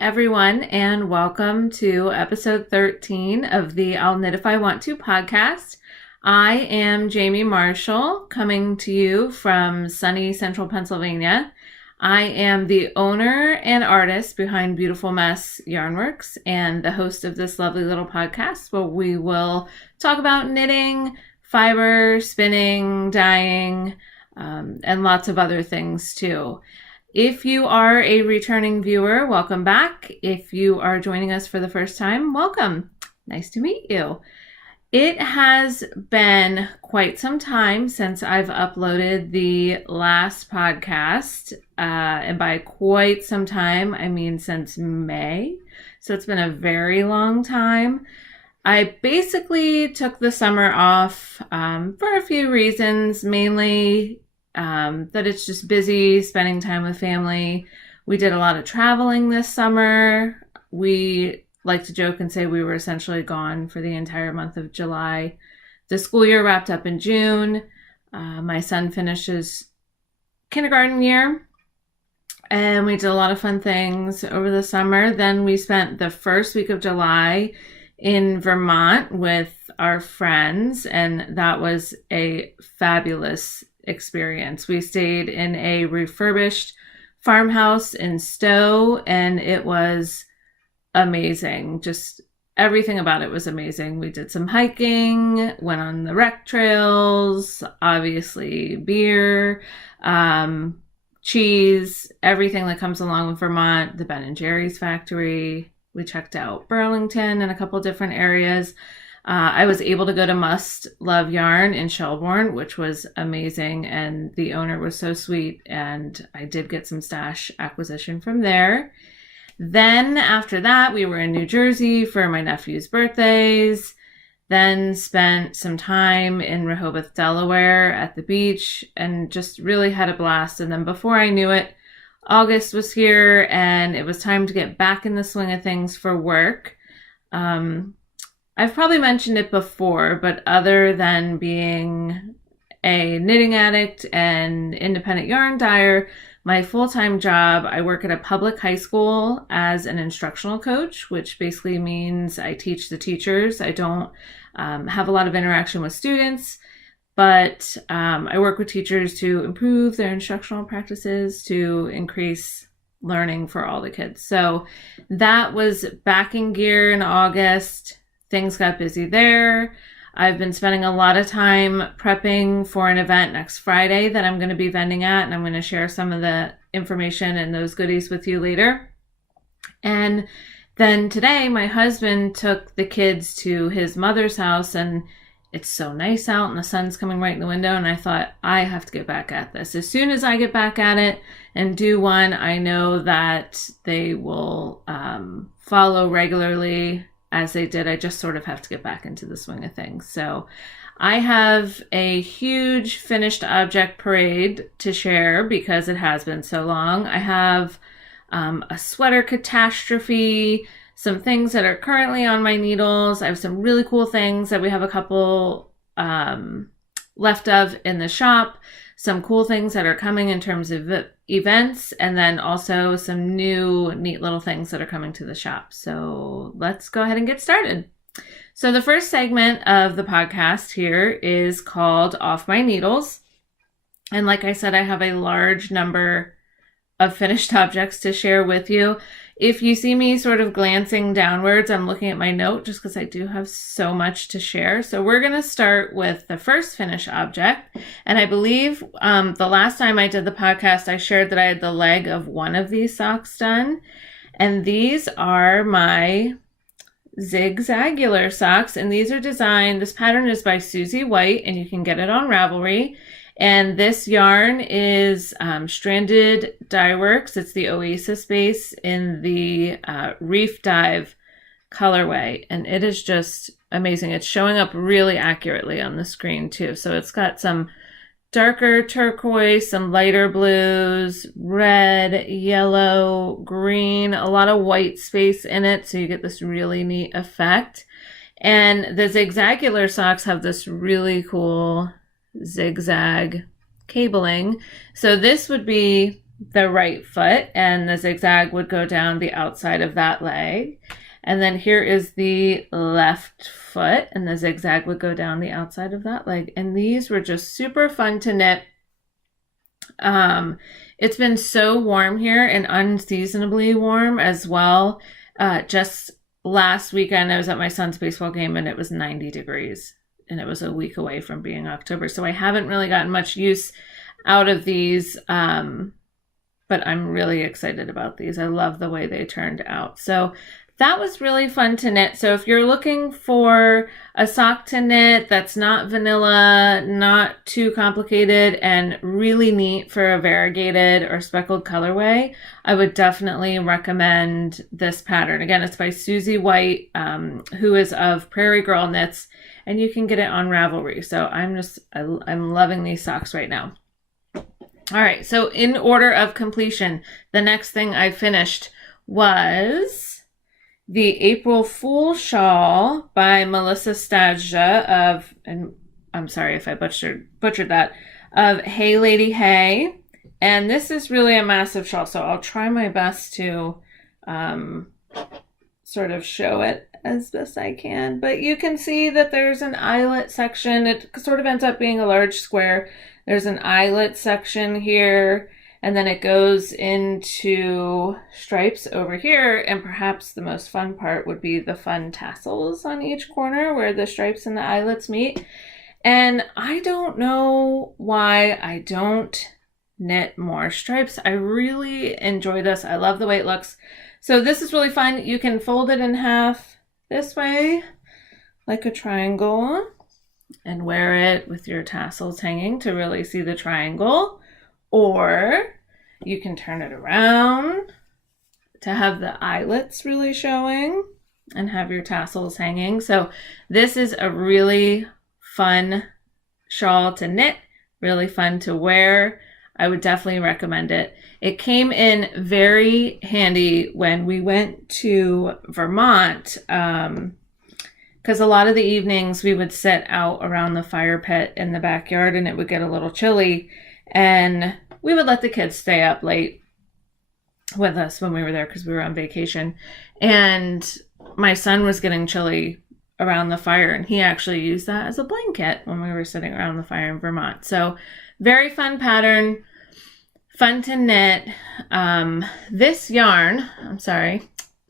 everyone, and welcome to episode 13 of the I'll Knit If I Want To podcast. I am Jamie Marshall, coming to you from sunny central Pennsylvania. I am the owner and artist behind Beautiful Mess Yarnworks and the host of this lovely little podcast where we will talk about knitting, fiber, spinning, dyeing, and lots of other things too. If you are a returning viewer, welcome back. If you are joining us for the first time, welcome. Nice to meet you. It has been quite some time since I've uploaded the last podcast, and by quite some time, I mean since May. So it's been a very long time. I basically took the summer off for a few reasons, mainly that it's just busy spending time with family. We did a lot of traveling this summer. We like to joke and say we were essentially gone for the entire month of July. The school year wrapped up in June. My son finishes kindergarten year, and we did a lot of fun things over the summer. Then we spent the first week of July in Vermont with our friends, and that was a fabulous experience. We stayed in a refurbished farmhouse in Stowe, and it was amazing. Just everything about it was amazing. We did some hiking, went on the rec trails, obviously beer, cheese, everything that comes along with Vermont, the Ben & Jerry's factory. We checked out Burlington and a couple different areas. I was able to go to Must Love Yarn in Shelbourne, which was amazing, and the owner was so sweet, and I did get some stash acquisition from there. Then after that, we were in New Jersey for my nephew's birthdays, then spent some time in Rehoboth, Delaware at the beach, and just really had a blast. And then before I knew it, August was here, and it was time to get back in the swing of things for work. I've probably mentioned it before, but other than being a knitting addict and independent yarn dyer, my full-time job, I work at a public high school as an instructional coach, which basically means I teach the teachers. I don't have a lot of interaction with students, but I work with teachers to improve their instructional practices, to increase learning for all the kids. So that was back in gear in August. Things got busy there. I've been spending a lot of time prepping for an event next Friday that I'm going to be vending at, and I'm going to share some of the information and those goodies with you later. And then today, my husband took the kids to his mother's house, and it's so nice out, and the sun's coming right in the window, and I thought, I have to get back at this. As soon as I get back at it and do one, I know that they will follow regularly as they did. I just sort of have to get back into the swing of things. So I have a huge finished object parade to share because it has been so long. I have a sweater catastrophe, some things that are currently on my needles. I have some really cool things that we have a couple left of in the shop, some cool things that are coming in terms of events, and then also some new neat little things that are coming to the shop. So let's go ahead and get started. So the first segment of the podcast here is called Off My Needles. And like I said, I have a large number of finished objects to share with you. If you see me sort of glancing downwards, I'm looking at my note just because I do have so much to share. So we're going to start with the first finished object. And I believe the last time I did the podcast, I shared that I had the leg of one of these socks done. And these are my Zigzagular socks. And these are designed, this pattern is by Susie White, and you can get it on Ravelry. And this yarn is stranded Dyeworks. It's the Oasis base in the Reef Dive colorway. And it is just amazing. It's showing up really accurately on the screen too. So it's got some darker turquoise, some lighter blues, red, yellow, green, a lot of white space in it. So you get this really neat effect. And the Zigzagular socks have this really cool zigzag cabling. So this would be the right foot, and the zigzag would go down the outside of that leg. And then here is the left foot, and the zigzag would go down the outside of that leg. And these were just super fun to knit. It's been so warm here, and unseasonably warm as well. Just last weekend, I was at my son's baseball game, and it was 90 degrees, and it was a week away from being October. So I haven't really gotten much use out of these, but I'm really excited about these. I love the way they turned out. So that was really fun to knit. So if you're looking for a sock to knit that's not vanilla, not too complicated, and really neat for a variegated or speckled colorway, I would definitely recommend this pattern. Again, it's by Susie White, who is of Prairie Girl Knits, and you can get it on Ravelry. So I'm loving these socks right now. All right, so in order of completion, the next thing I finished was the April Fool shawl by Melissa Stajda of, and I'm sorry if I butchered that, of Hey Lady Hey. And this is really a massive shawl, so I'll try my best to sort of show it as best I can. But you can see that there's an eyelet section. It sort of ends up being a large square. There's an eyelet section here, and then it goes into stripes over here, and perhaps the most fun part would be the fun tassels on each corner where the stripes and the eyelets meet. And I don't know why I don't knit more stripes. I really enjoy this. I love the way it looks. So this is really fun. You can fold it in half this way, like a triangle, and wear it with your tassels hanging to really see the triangle. Or you can turn it around to have the eyelets really showing and have your tassels hanging. So this is a really fun shawl to knit, really fun to wear. I would definitely recommend it. It came in very handy when we went to Vermont, because a lot of the evenings we would sit out around the fire pit in the backyard, and it would get a little chilly, and we would let the kids stay up late with us when we were there because we were on vacation. And my son was getting chilly around the fire, and he actually used that as a blanket when we were sitting around the fire in Vermont. So very fun pattern, fun to knit. This yarn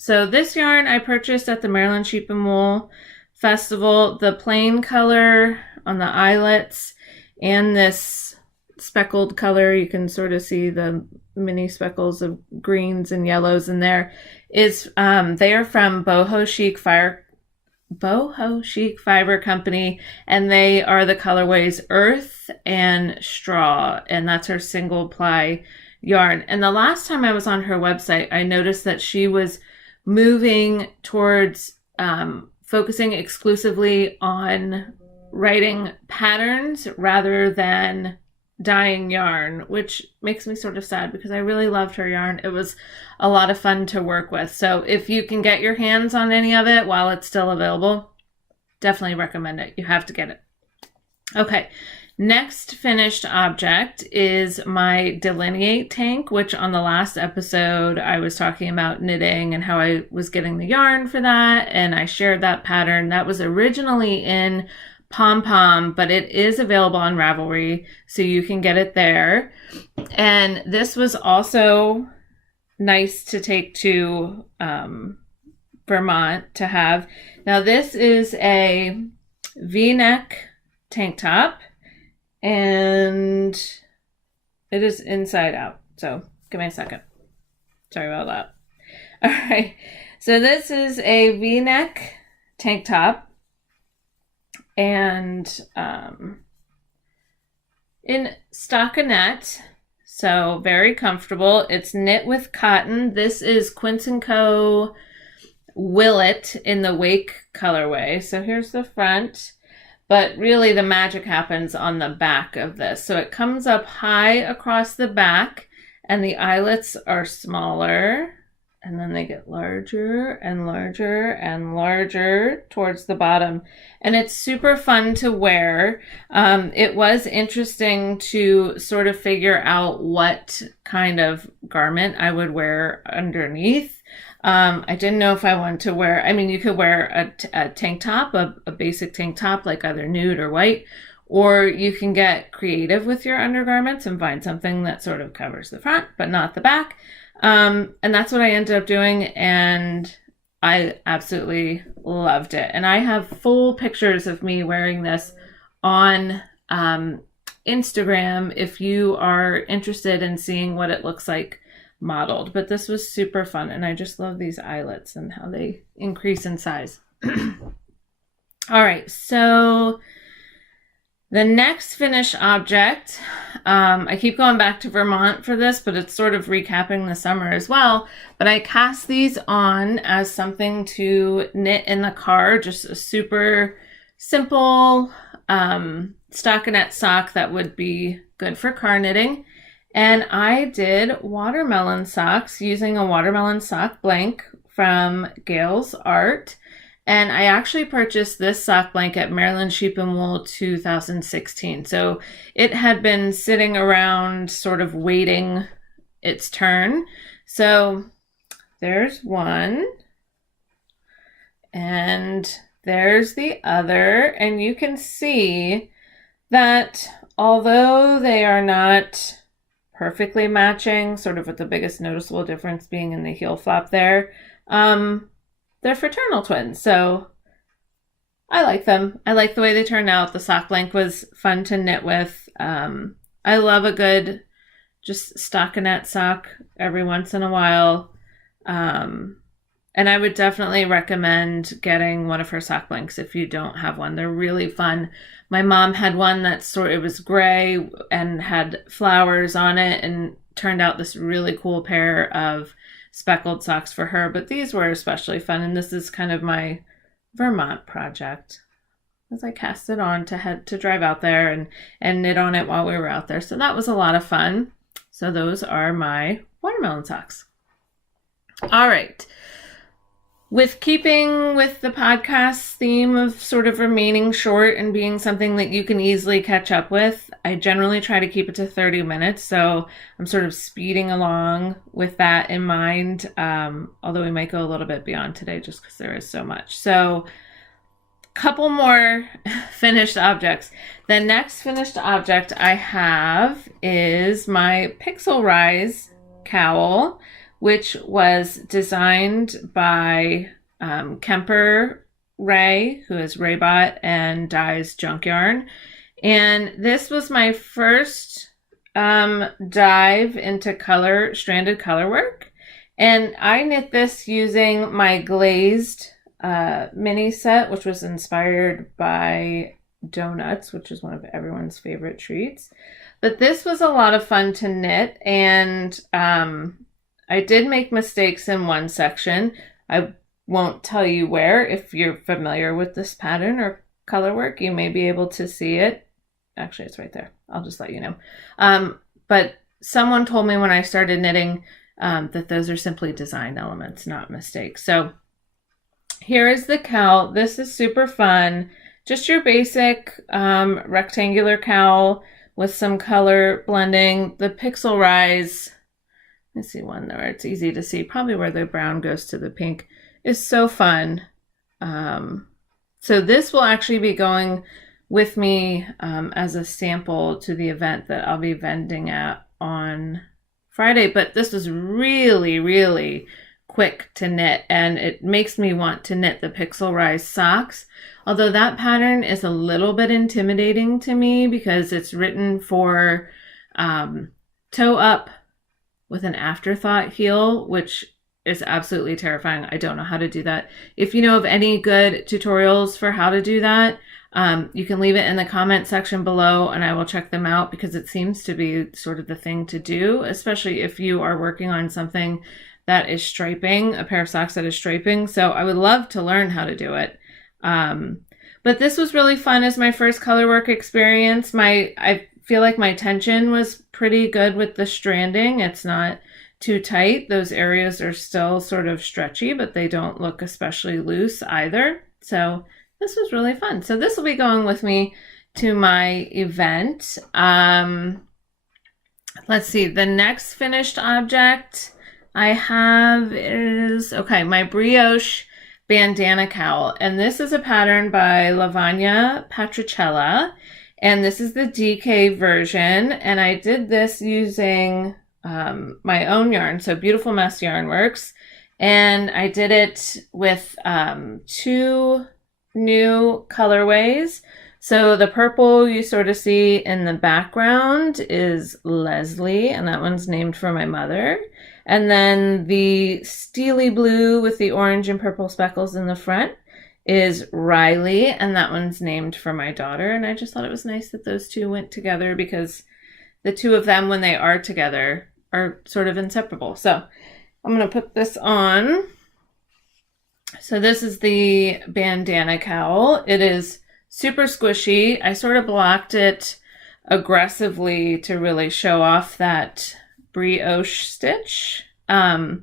I purchased at the Maryland Sheep and Wool Festival. The plain color on the eyelets and this speckled color, you can sort of see the mini speckles of greens and yellows in there, is they are from Boho Chic Fiber Company, and they are the colorways Earth and Straw, and that's her single ply yarn. And the last time I was on her website, I noticed that she was moving towards focusing exclusively on writing patterns rather than dyeing yarn, which makes me sort of sad because I really loved her yarn. It was a lot of fun to work with. So if you can get your hands on any of it while it's still available, definitely recommend it. You have to get it. Okay, next finished object is my delineate tank, which on the last episode I was talking about knitting and how I was getting the yarn for that, and I shared that pattern. That was originally in Pom Pom, but it is available on Ravelry, so you can get it there. And this was also nice to take to Vermont to have. Now this is a V-neck tank top, and it is inside out. So give me a second. Sorry about that. All right. So this is a V-neck tank top. And in stockinette, so very comfortable. It's knit with cotton. This is Quince Co. Willet in the Wake colorway. So here's the front, but really the magic happens on the back of this. So it comes up high across the back, and the eyelets are smaller and then they get larger and larger and larger towards the bottom. And it's super fun to wear. It was interesting to sort of figure out what kind of garment I would wear underneath. I didn't know if I wanted to wear, I mean, you could wear a tank top, a basic tank top, like either nude or white, or you can get creative with your undergarments and find something that sort of covers the front, but not the back. And that's what I ended up doing, and I absolutely loved it. And I have full pictures of me wearing this on Instagram if you are interested in seeing what it looks like modeled. But this was super fun, and I just love these eyelets and how they increase in size. All right, so the next finished object, I keep going back to Vermont for this, but it's sort of recapping the summer as well. But I cast these on as something to knit in the car, just a super simple stockinette sock that would be good for car knitting. And I did watermelon socks using a watermelon sock blank from Gale's Art. And I actually purchased this sock blank at Maryland Sheep and Wool 2016. So it had been sitting around sort of waiting its turn. So there's one. And there's the other. And you can see that although they are not perfectly matching, sort of with the biggest noticeable difference being in the heel flap there, they're fraternal twins, so I like them. I like the way they turned out. The sock blank was fun to knit with. I love a good just stockinette sock every once in a while. And I would definitely recommend getting one of her sock blanks if you don't have one. They're really fun. My mom had one that it was gray and had flowers on it and turned out this really cool pair of speckled socks for her, but these were especially fun, and this is kind of my Vermont project as I cast it on to drive out there and knit on it while we were out there. So that was a lot of fun. So those are my watermelon socks. All right. With keeping with the podcast theme of sort of remaining short and being something that you can easily catch up with, I generally try to keep it to 30 minutes. So I'm sort of speeding along with that in mind, although we might go a little bit beyond today just because there is so much. So a couple more finished objects. The next finished object I have is my Pixel Rise cowl, which was designed by Kemper Wray, who is Raybot and dyes junk yarn. And this was my first dive into stranded color work. And I knit this using my glazed mini set, which was inspired by donuts, which is one of everyone's favorite treats. But this was a lot of fun to knit, and I did make mistakes in one section. I won't tell you where. If you're familiar with this pattern or color work, you may be able to see it. Actually, it's right there. I'll just let you know. But someone told me when I started knitting that those are simply design elements, not mistakes. So here is the cowl. This is super fun. Just your basic rectangular cowl with some color blending. The Pixel Rise, I see one there. It's easy to see, probably where the brown goes to the pink, is so fun. So this will actually be going with me as a sample to the event that I'll be vending at on Friday. But this was really, really quick to knit, and it makes me want to knit the Pixel Rise socks. Although that pattern is a little bit intimidating to me because it's written for toe up with an afterthought heel, which is absolutely terrifying. I don't know how to do that. If you know of any good tutorials for how to do that, you can leave it in the comment section below and I will check them out, because it seems to be sort of the thing to do, especially if you are working on something that is striping, a pair of socks that is striping. So I would love to learn how to do it. But this was really fun as my first color work experience. I feel like my tension was pretty good with the stranding. It's not too tight. Those areas are still sort of stretchy, but they don't look especially loose either. So this was really fun. So this will be going with me to my event. Let's see, the next finished object I have is, okay, my Brioche Bandana Cowl. And this is a pattern by Lavanya Patricella. And this is the DK version. And I did this using my own yarn, so Beautiful Mess Yarnworks. And I did it with 2 new colorways. So the purple you sort of see in the background is Leslie, and that one's named for my mother. And then the steely blue with the orange and purple speckles in the front is Riley, and that one's named for my daughter. And I just thought it was nice that those two went together, because the two of them, when they are together, are sort of inseparable. So I'm going to put this on. So this is the bandana cowl. It is super squishy. I sort of blocked it aggressively to really show off that brioche stitch. But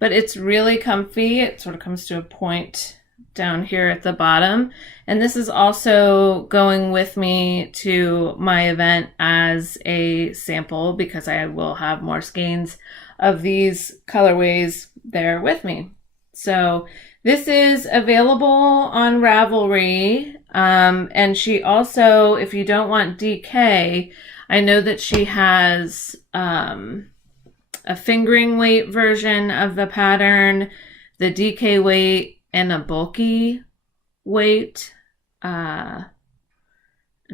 it's really comfy. It sort of comes to a point down here at the bottom. And this is also going with me to my event as a sample, because I will have more skeins of these colorways there with me. So this is available on Ravelry. And she also, if you don't want DK, I know that she has a fingering weight version of the pattern, the DK weight, and a bulky weight. And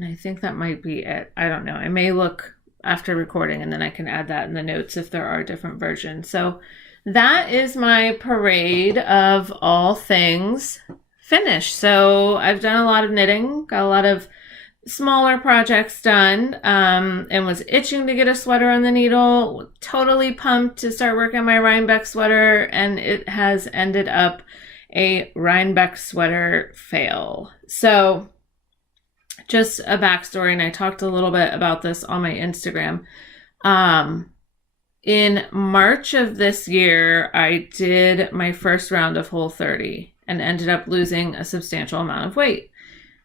I think that might be it. I don't know. I may look after recording, and then I can add that in the notes if there are different versions. So that is my parade of all things finished. So I've done a lot of knitting, got a lot of smaller projects done, and was itching to get a sweater on the needle. Totally pumped to start working on my Rhinebeck sweater, and it has ended up a Rhinebeck sweater fail. So just a backstory, and I talked a little bit about this on my Instagram. In March of this year, I did my first round of Whole 30 and ended up losing a substantial amount of weight.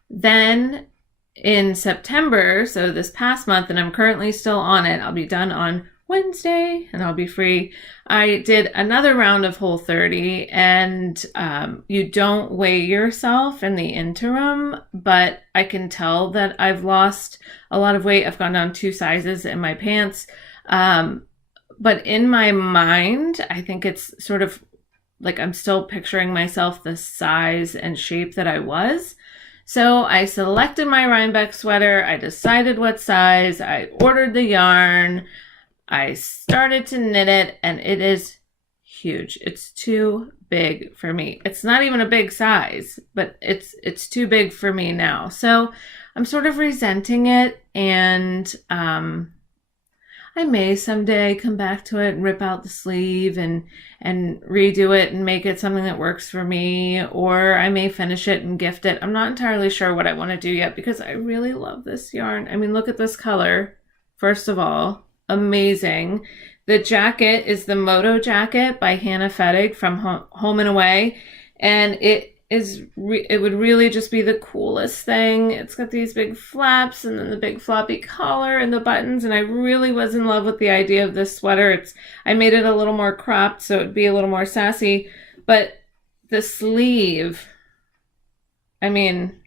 Then in September, so this past month, and I'm currently still on it, I'll be done on Wednesday and I'll be free. I did another round of Whole 30, and you don't weigh yourself in the interim, but I can tell that I've lost a lot of weight. I've gone down 2 sizes in my pants. But in my mind, I think it's sort of like I'm still picturing myself the size and shape that I was. So I selected my Rhinebeck sweater. I decided what size. I ordered the yarn. I started to knit it, and it is huge. It's too big for me. It's not even a big size, but it's too big for me now. So I'm sort of resenting it, and I may someday come back to it and rip out the sleeve and redo it and make it something that works for me, or I may finish it and gift it. I'm not entirely sure what I want to do yet, because I really love this yarn. I mean, look at this color. First of all, amazing. The jacket is the Moto jacket by Hanna Fettig from Home and Away, and it would really just be the coolest thing. It's got these big flaps and then the big floppy collar and the buttons, and I really was in love with the idea of this sweater. I made it a little more cropped so it'd be a little more sassy, but the sleeve, I mean,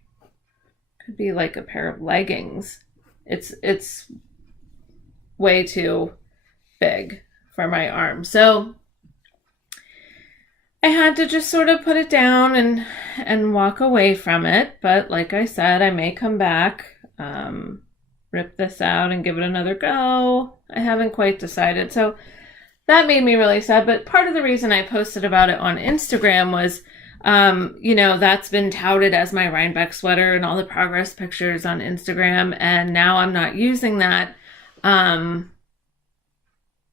could be like a pair of leggings. It's way too big for my arm. So I had to just sort of put it down and walk away from it. But like I said, I may come back, rip this out and give it another go. I haven't quite decided. So that made me really sad. But part of the reason I posted about it on Instagram was, that's been touted as my Rhinebeck sweater and all the progress pictures on Instagram. And now I'm not using that.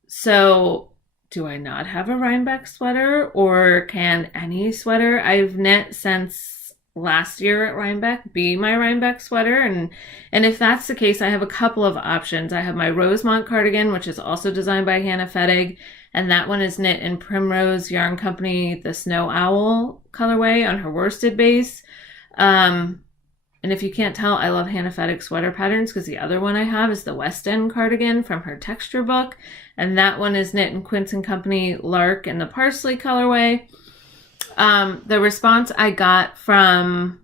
So do I not have a Rhinebeck sweater, or can any sweater I've knit since last year at Rhinebeck be my Rhinebeck sweater? And if that's the case, I have a couple of options. I have my Rosemont cardigan, which is also designed by Hanna Fettig, And that one is knit in Primrose Yarn Company, the Snow Owl colorway on her worsted base. And if you can't tell, I love Hanna Fettig sweater patterns because the other one I have is the West End cardigan from her texture book. And that one is knit in Quince Company Lark in the Parsley colorway. The response I got from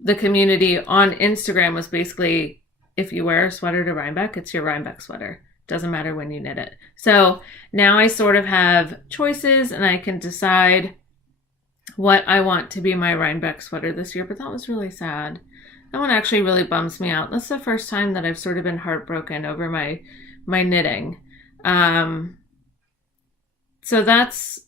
the community on Instagram was basically, if you wear a sweater to Rhinebeck, it's your Rhinebeck sweater. Doesn't matter when you knit it. So now I sort of have choices and I can decide what I want to be my Rhinebeck sweater this year, but that was really sad. That one actually really bums me out. That's the first time that I've sort of been heartbroken over my knitting. So that's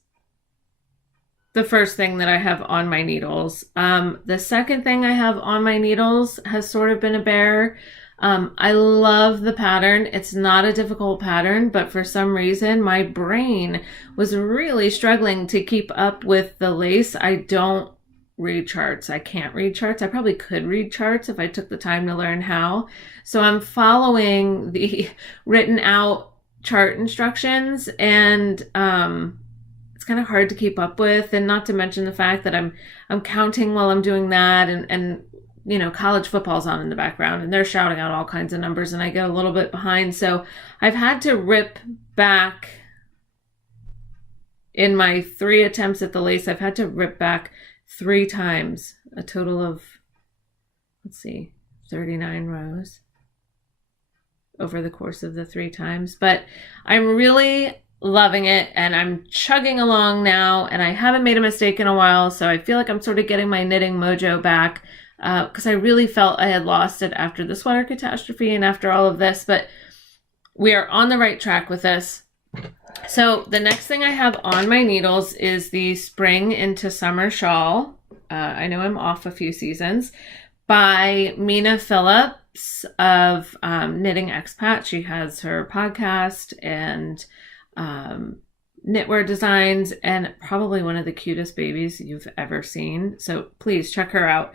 the first thing that I have on my needles. The second thing I have on my needles has sort of been a bear. I love the pattern. It's not a difficult pattern, but for some reason my brain was really struggling to keep up with the lace. I don't read charts. I can't read charts. I probably could read charts if I took the time to learn how. So I'm following the written out chart instructions, and it's kind of hard to keep up with, and not to mention the fact that I'm counting while I'm doing that, and you know, college football's on in the background and they're shouting out all kinds of numbers and I get a little bit behind. So I've had to rip back in my 3 attempts at the lace. I've had to rip back 3 times, a total of, 39 rows over the course of the 3 times. But I'm really loving it and I'm chugging along now and I haven't made a mistake in a while. So I feel like I'm sort of getting my knitting mojo back. Because I really felt I had lost it after the sweater catastrophe and after all of this, but we are on the right track with this. So the next thing I have on my needles is the Spring into Summer Shawl. I know I'm off a few seasons, by Mina Phillips of Knitting Expat. She has her podcast and knitwear designs and probably one of the cutest babies you've ever seen. So please check her out.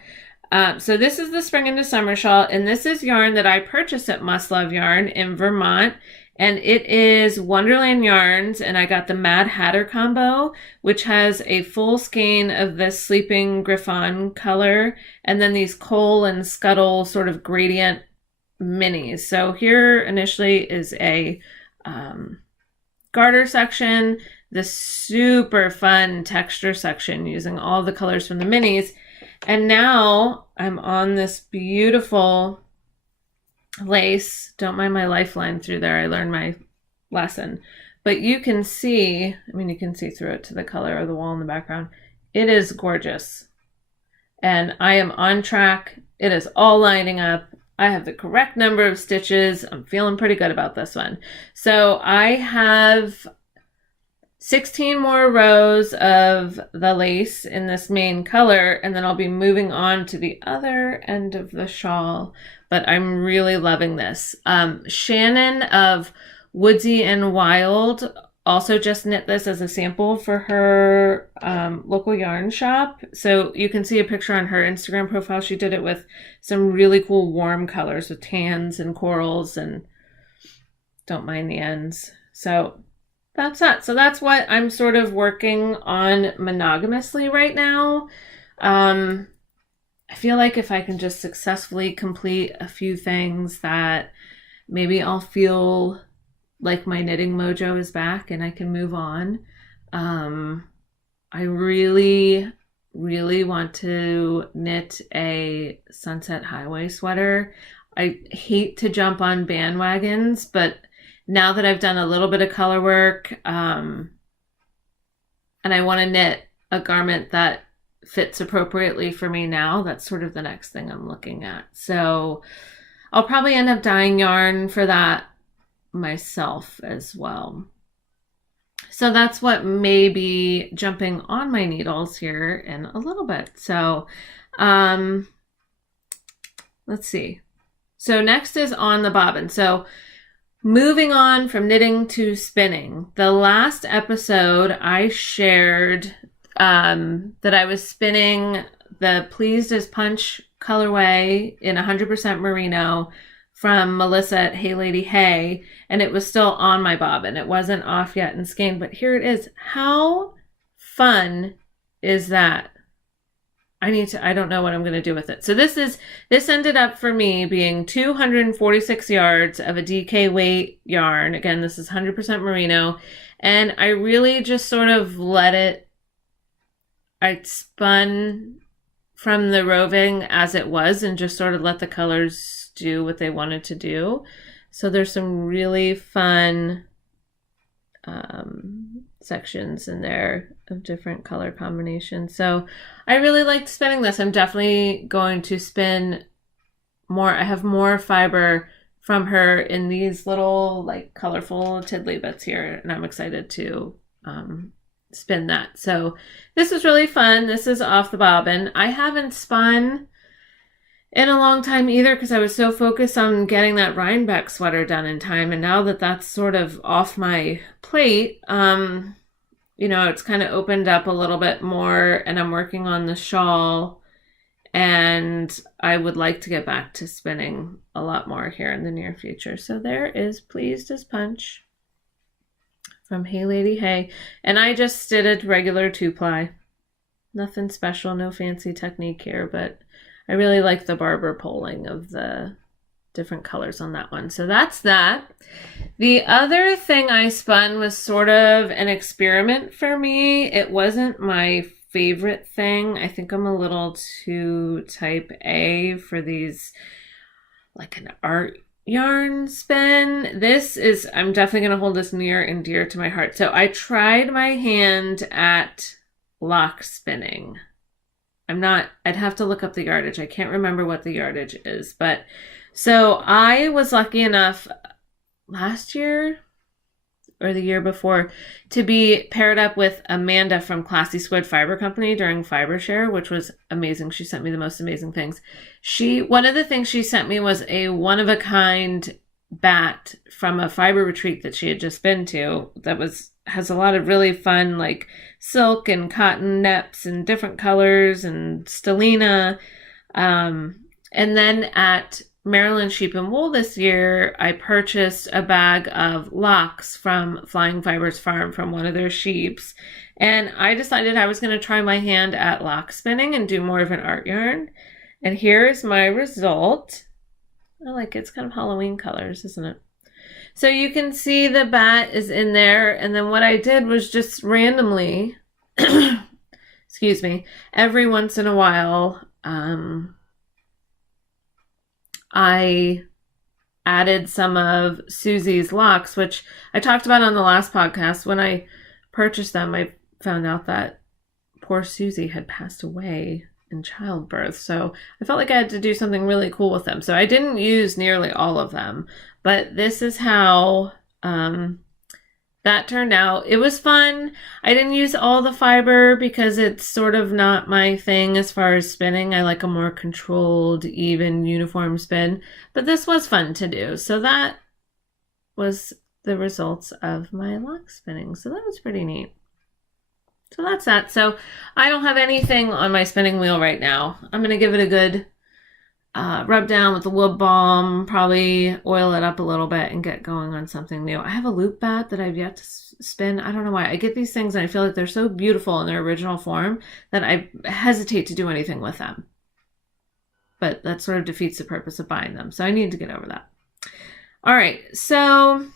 So this is the Spring into Summer Shawl, and this is yarn that I purchased at Must Love Yarn in Vermont, and it is Wonderland Yarns, and I got the Mad Hatter combo, which has a full skein of this Sleeping Griffon color, and then these Cowl and Scuttle sort of gradient minis. So here initially is a garter section, the super fun texture section using all the colors from the minis. And now I'm on this beautiful lace. Don't mind my lifeline through there. I learned my lesson. But you can see, you can see through it to the color of the wall in the background. It is gorgeous. And I am on track. It is all lining up. I have the correct number of stitches. I'm feeling pretty good about this one. So I have 16 more rows of the lace in this main color, and then I'll be moving on to the other end of the shawl, but I'm really loving this. Shannon of Woodsy and Wild also just knit this as a sample for her local yarn shop. So you can see a picture on her Instagram profile. She did it with some really cool warm colors with tans and corals, and don't mind the ends. So that's that. So that's what I'm sort of working on monogamously right now. I feel like if I can just successfully complete a few things, that maybe I'll feel like my knitting mojo is back and I can move on. I really, really want to knit a Sunset Highway sweater. I hate to jump on bandwagons, but now that I've done a little bit of color work, and I want to knit a garment that fits appropriately for me now, that's sort of the next thing I'm looking at. So I'll probably end up dyeing yarn for that myself as well. So that's what may be jumping on my needles here in a little bit. So let's see. So next is on the bobbin. So moving on from knitting to spinning. The last episode I shared that I was spinning the Pleased as Punch colorway in 100% merino from Melissa at Hey Lady Hey, and it was still on my bobbin. It wasn't off yet and skeined, but here it is. How fun is that? I don't know what I'm going to do with it. So this ended up for me being 246 yards of a DK weight yarn. Again, this is 100% merino. And I really just sort of I spun from the roving as it was and just sort of let the colors do what they wanted to do. So there's some really fun sections in there of different color combinations. So I really liked spinning this. I'm definitely going to spin more. I have more fiber from her in these little like colorful tiddly bits here, and I'm excited to spin that. So this is really fun. This is off the bobbin. I haven't spun in a long time either because I was so focused on getting that Rhinebeck sweater done in time, and now that that's sort of off my plate, it's kind of opened up a little bit more, and I'm working on the shawl, and I would like to get back to spinning a lot more here in the near future. So there is Pleased as Punch from Hey Lady Hey, and I just did a regular 2-ply. Nothing special, no fancy technique here, but I really like the barber polling of the different colors on that one. So that's that. The other thing I spun was sort of an experiment for me. It wasn't my favorite thing. I think I'm a little too type A for these, like an art yarn spin. I'm definitely going to hold this near and dear to my heart. So I tried my hand at lock spinning. I'd have to look up the yardage. I can't remember what the yardage is, but so I was lucky enough last year or the year before to be paired up with Amanda from Classy Squid Fiber Company during Fiber Share, which was amazing. She sent me the most amazing things. One of the things she sent me was a one-of-a-kind bat from a fiber retreat that she had just been to that has a lot of really fun like silk and cotton neps and different colors and stellina. And then at Maryland Sheep and Wool this year, I purchased a bag of locks from Flying Fibers Farm from one of their sheeps. And I decided I was going to try my hand at lock spinning and do more of an art yarn. And here's my result. I like it. It's kind of Halloween colors, isn't it? So you can see the bat is in there. And then what I did was just randomly, excuse me, every once in a while, I added some of Susie's locks, which I talked about on the last podcast. When I purchased them, I found out that poor Susie had passed away in childbirth. So I felt like I had to do something really cool with them. So I didn't use nearly all of them, but this is how that turned out. It was fun. I didn't use all the fiber because it's sort of not my thing as far as spinning. I like a more controlled, even, uniform spin, but this was fun to do. So that was the results of my lock spinning. So that was pretty neat. So that's that. So I don't have anything on my spinning wheel right now. I'm going to give it a good rub down with the wood balm, probably oil it up a little bit and get going on something new. I have a loop bat that I've yet to spin. I don't know why. I get these things and I feel like they're so beautiful in their original form that I hesitate to do anything with them. But that sort of defeats the purpose of buying them. So I need to get over that. All right. So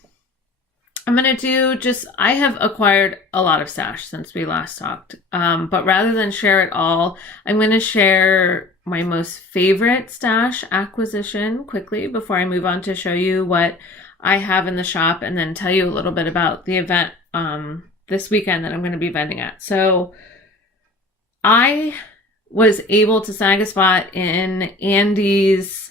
I'm going to I have acquired a lot of stash since we last talked. But rather than share it all, I'm going to share my most favorite stash acquisition quickly before I move on to show you what I have in the shop and then tell you a little bit about the event this weekend that I'm going to be vending at. So I was able to snag a spot in Andy's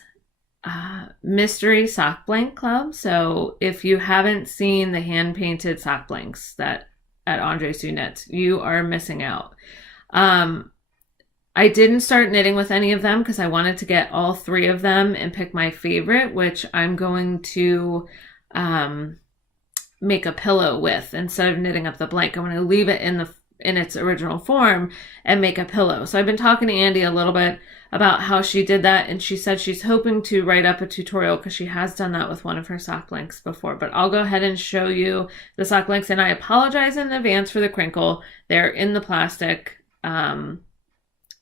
mystery sock blank club. So if you haven't seen the hand painted sock blanks that at Andre Sue Knits, you are missing out. I didn't start knitting with any of them because I wanted to get all 3 of them and pick my favorite, which I'm going to make a pillow with instead of knitting up the blank. I'm going to leave it in its original form and make a pillow. So I've been talking to Andy a little bit about how she did that, and she said she's hoping to write up a tutorial because she has done that with one of her sock links before. But I'll go ahead and show you the sock links, and I apologize in advance for the crinkle. They're in the plastic, but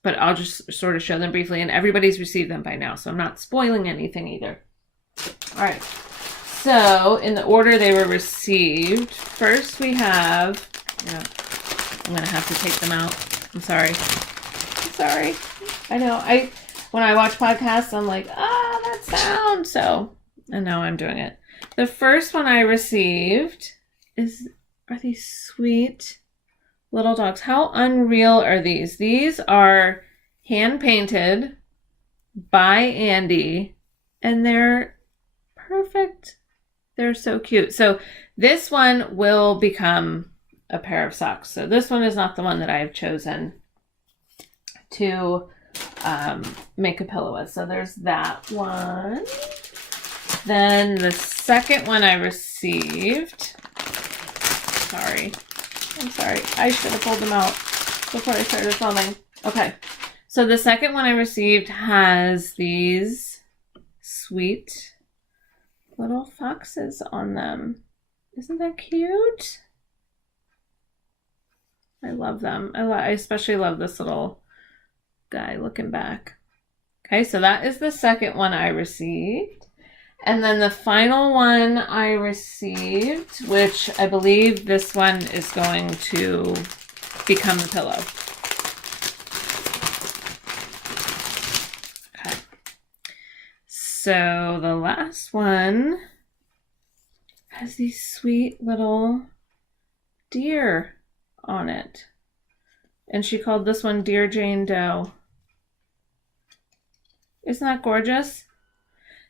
I'll just sort of show them briefly, and everybody's received them by now, so I'm not spoiling anything either. All right, so in the order they were received, first we have, I'm gonna have to take them out. I'm sorry. I know, when I watch podcasts, I'm like, that sound, so, and now I'm doing it. The first one I received are these sweet little dogs. How unreal are these? These are hand painted by Andy, and they're perfect. They're so cute. So this one will become a pair of socks. So this one is not the one that I have chosen to make a pillow with. So there's that one. Then the second one I received, I'm sorry. I should have pulled them out before I started filming. Okay. So the second one I received has these sweet little foxes on them. Isn't that cute? I love them. I especially love this little guy looking back. Okay, so that is the second one I received. And then the final one I received, which I believe this one is going to become the pillow. Okay. So the last one has these sweet little deer on it. And she called this one Dear Jane Doe. Isn't that gorgeous?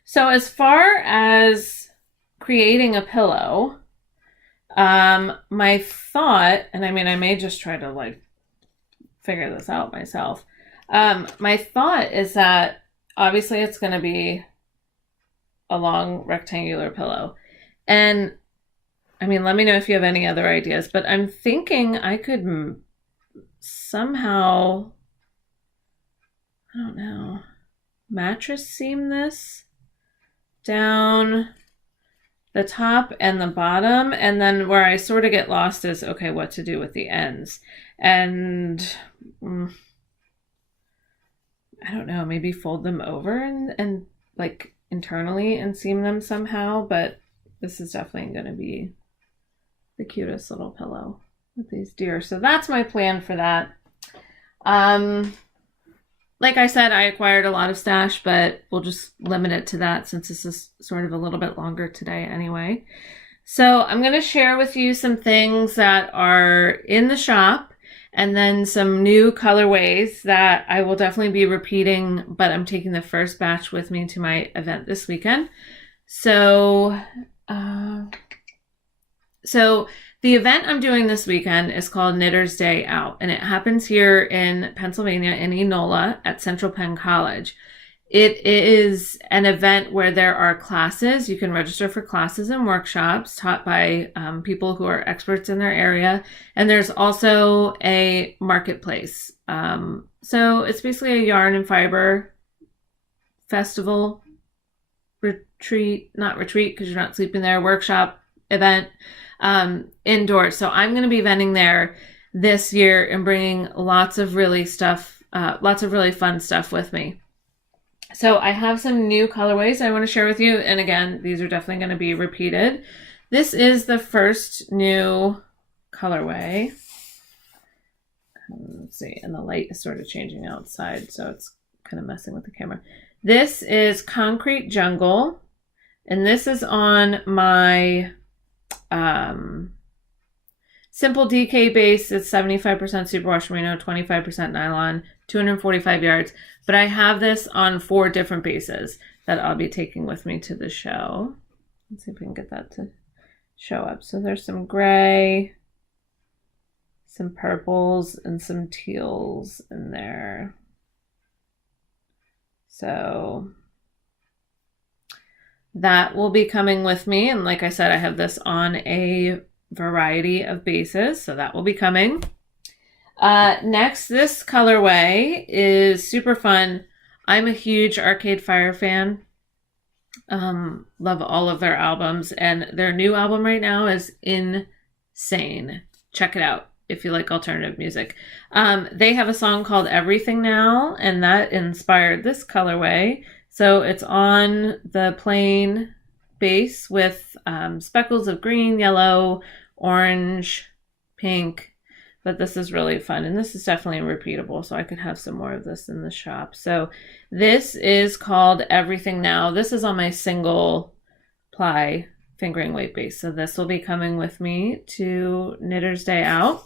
So as far as creating a pillow, my thought, and I mean, I may just try to like figure this out myself. My thought is that obviously it's going to be a long rectangular pillow. And I mean, let me know if you have any other ideas, but I'm thinking I could somehow, I don't know, mattress seam this down the top and the bottom, and then where I sort of get lost is, okay, what to do with the ends. And I don't know, maybe fold them over and like internally and seam them somehow, but this is definitely going to be the cutest little pillow with these deer. So that's my plan for that. Like I said, I acquired a lot of stash, but we'll just limit it to that since this is sort of a little bit longer today anyway. So I'm going to share with you some things that are in the shop and then some new colorways that I will definitely be repeating, but I'm taking the first batch with me to my event this weekend. So the event I'm doing this weekend is called Knitter's Day Out, and it happens here in Pennsylvania in Enola at Central Penn College. It is an event where there are classes. You can register for classes and workshops taught by people who are experts in their area. And there's also a marketplace. So it's basically a yarn and fiber festival, not retreat because you're not sleeping there, workshop event. Indoors. So I'm going to be vending there this year and bringing lots of really fun stuff with me. So I have some new colorways I want to share with you. And again, these are definitely going to be repeated. This is the first new colorway. Let's see. And the light is sort of changing outside, so it's kind of messing with the camera. This is Concrete Jungle. And this is on my simple DK base. It's 75% superwash merino, 25% nylon, 245 yards. But I have this on 4 different bases that I'll be taking with me to the show. Let's see if we can get that to show up. So there's some gray, some purples, and some teals in there. So that will be coming with me. And like I said, I have this on a variety of bases. So that will be coming. Next, this colorway is super fun. I'm a huge Arcade Fire fan. Love all of their albums, and their new album right now is insane. Check it out if you like alternative music. They have a song called Everything Now, and that inspired this colorway. So it's on the plain base with speckles of green, yellow, orange, pink. But this is really fun, and this is definitely repeatable, so I could have some more of this in the shop. So this is called Everything Now. This is on my single ply fingering weight base, so this will be coming with me to Knitter's Day Out.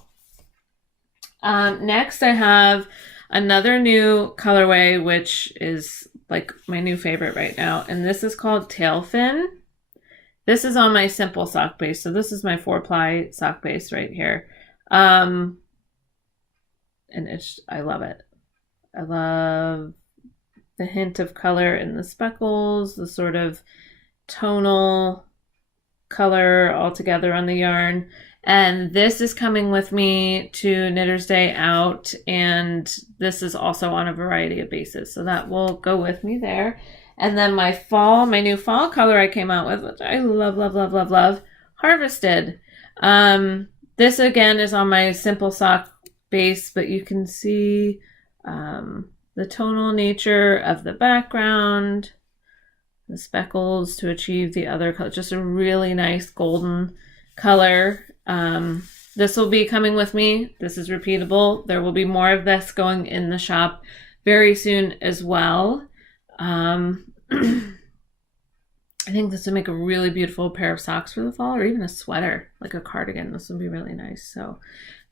Next, I have another new colorway, which is like my new favorite right now, and this is called Tailfin. This is on my simple sock base, so this is my 4-ply sock base right here. And I love it. I love the hint of color in the speckles, the sort of tonal color all together on the yarn. And this is coming with me to Knitter's Day Out, and this is also on a variety of bases, so that will go with me there. And then my new fall color I came out with, which I love, love, love, love, love, Harvested. This again is on my simple sock base, but you can see the tonal nature of the background, the speckles to achieve the other color, just a really nice golden color. This will be coming with me. This is repeatable. There will be more of this going in the shop very soon as well. I think this would make a really beautiful pair of socks for the fall, or even a sweater, like a cardigan. This would be really nice. So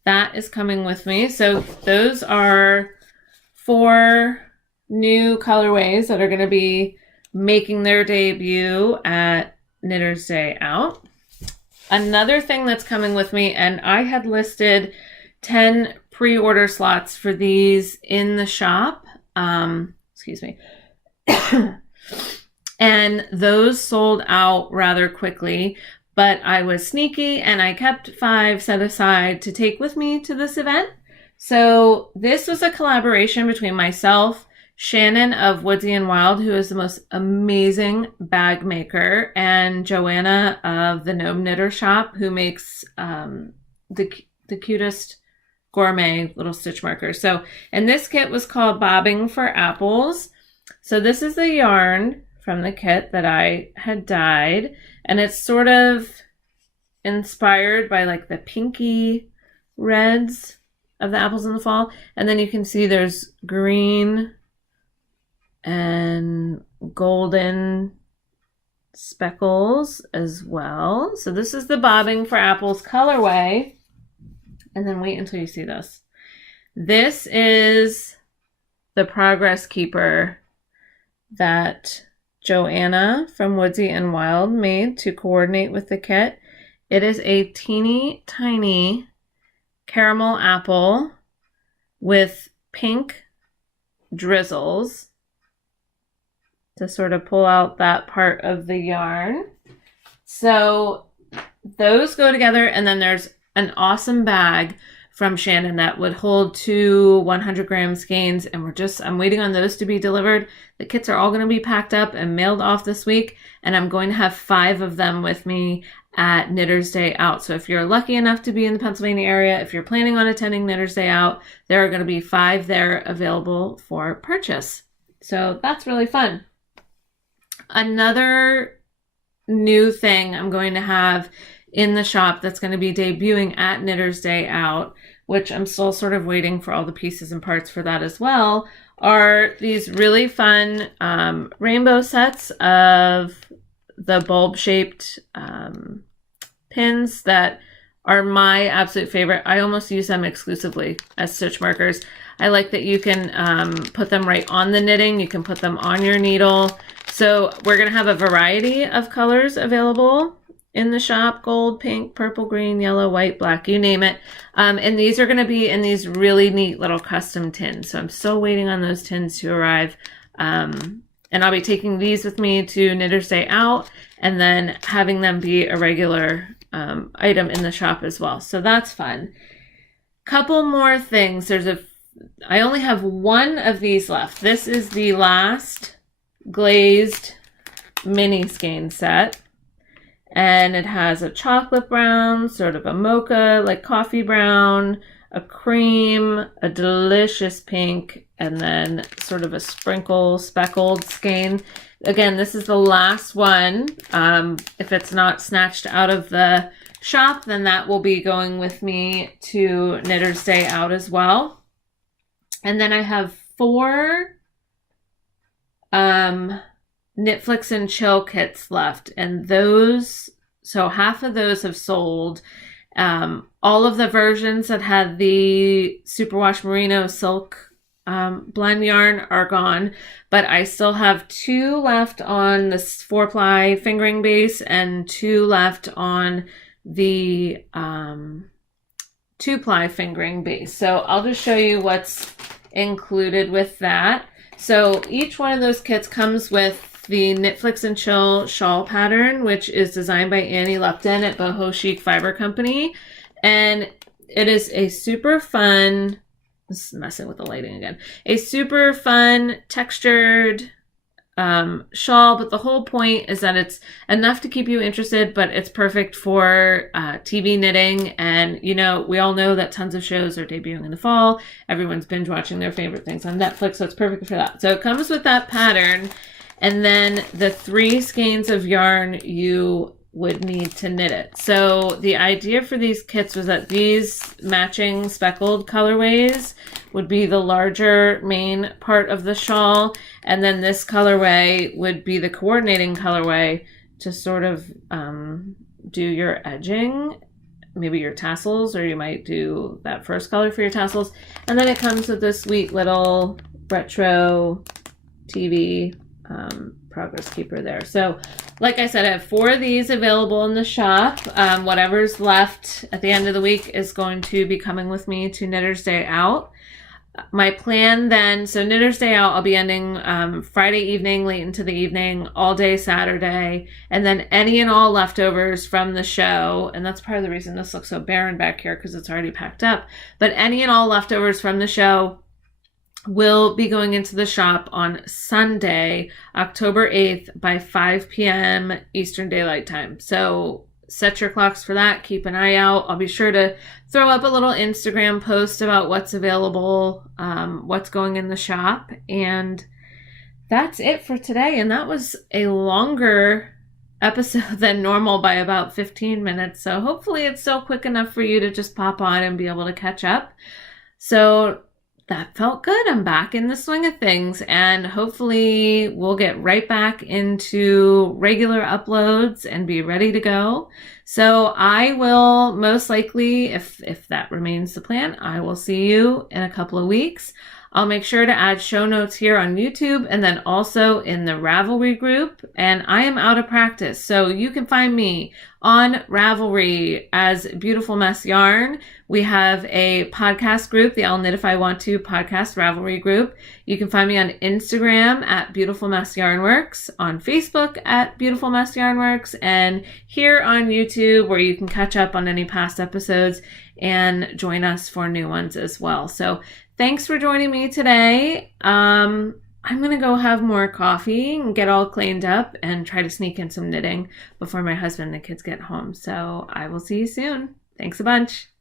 that is coming with me. So those are 4 new colorways that are going to be making their debut at Knitter's Day Out. Another thing that's coming with me, and I had listed 10 pre-order slots for these in the shop. Excuse me. And those sold out rather quickly, but I was sneaky and I kept 5 set aside to take with me to this event. So this was a collaboration between myself, Shannon of Woodsy and Wild, who is the most amazing bag maker, and Joanna of the Gnome Knitter Shop, who makes the cutest gourmet little stitch markers. So, and this kit was called Bobbing for Apples. So this is the yarn from the kit that I had dyed, and it's sort of inspired by like the pinky reds of the apples in the fall. And then you can see there's green and golden speckles as well. So this is the Bobbing for Apples colorway. And then wait until you see this. This is the Progress Keeper that Joanna from Woodsy and Wild made to coordinate with the kit. It is a teeny tiny caramel apple with pink drizzles to sort of pull out that part of the yarn. So those go together, and then there's an awesome bag from Shannon that would hold 2 100-gram skeins, and I'm waiting on those to be delivered. The kits are all going to be packed up and mailed off this week, and I'm going to have 5 of them with me at Knitter's Day Out. So if you're lucky enough to be in the Pennsylvania area, if you're planning on attending Knitter's Day Out, there are going to be 5 there available for purchase. So that's really fun. Another new thing I'm going to have in the shop that's going to be debuting at Knitter's Day Out, which I'm still sort of waiting for all the pieces and parts for that as well, are these really fun rainbow sets of the bulb-shaped pins that are my absolute favorite. I almost use them exclusively as stitch markers. I like that you can put them right on the knitting. You can put them on your needle. So we're going to have a variety of colors available in the shop: gold, pink, purple, green, yellow, white, black, you name it. And these are going to be in these really neat little custom tins. So I'm still waiting on those tins to arrive. And I'll be taking these with me to Knitter's Day Out, and then having them be a regular item in the shop as well. So that's fun. Couple more things. I only have one of these left. This is the last glazed mini skein set. And it has a chocolate brown, sort of a mocha, like coffee brown, a cream, a delicious pink, and then sort of a sprinkle speckled skein. Again, this is the last one. If it's not snatched out of the shop, then that will be going with me to Knitter's Day Out as well. And then I have 4 Knit Flicks and Chill kits left, and so half of those have sold. All of the versions that had the superwash merino silk blend yarn are gone, but I still have 2 left on this 4-ply fingering base and 2 left on the 2-ply fingering base. So I'll just show you what's included with that. So each one of those kits comes with the Knit Flicks and Chill shawl pattern, which is designed by Annie Lupton at Boho Chic Fiber Company. And it is a super fun, this is messing with the lighting again, a super fun textured shawl, but the whole point is that it's enough to keep you interested, but it's perfect for TV knitting. And you know, we all know that tons of shows are debuting in the fall. Everyone's binge watching their favorite things on Netflix, so it's perfect for that. So it comes with that pattern, and then the 3 skeins of yarn you would need to knit it. So the idea for these kits was that these matching speckled colorways would be the larger main part of the shawl, and then this colorway would be the coordinating colorway to sort of do your edging, maybe your tassels, or you might do that first color for your tassels. And then it comes with this sweet little retro TV progress keeper there. So like I said, I have 4 of these available in the shop. Whatever's left at the end of the week is going to be coming with me to Knitter's Day Out. My plan then, so Knitter's Day Out, I'll be ending Friday evening, late into the evening, all day Saturday, and then any and all leftovers from the show, and that's part of the reason this looks so barren back here because it's already packed up, but any and all leftovers from the show will be going into the shop on Sunday, October 8th by 5 p.m. Eastern Daylight Time. So set your clocks for that. Keep an eye out. I'll be sure to throw up a little Instagram post about what's available, what's going in the shop. And that's it for today. And that was a longer episode than normal by about 15 minutes. So hopefully it's still quick enough for you to just pop on and be able to catch up. So that felt good. I'm back in the swing of things, and hopefully we'll get right back into regular uploads and be ready to go. So I will most likely, if that remains the plan, I will see you in a couple of weeks. I'll make sure to add show notes here on YouTube and then also in the Ravelry group. And I am out of practice, so you can find me on Ravelry as Beautiful Mess Yarn. We have a podcast group, the I'll Knit If I Want To podcast Ravelry group. You can find me on Instagram at Beautiful Mess Yarnworks, on Facebook at Beautiful Mess Yarnworks, and here on YouTube where you can catch up on any past episodes and join us for new ones as well. So thanks for joining me today. I'm going to go have more coffee and get all cleaned up and try to sneak in some knitting before my husband and the kids get home. So I will see you soon. Thanks a bunch.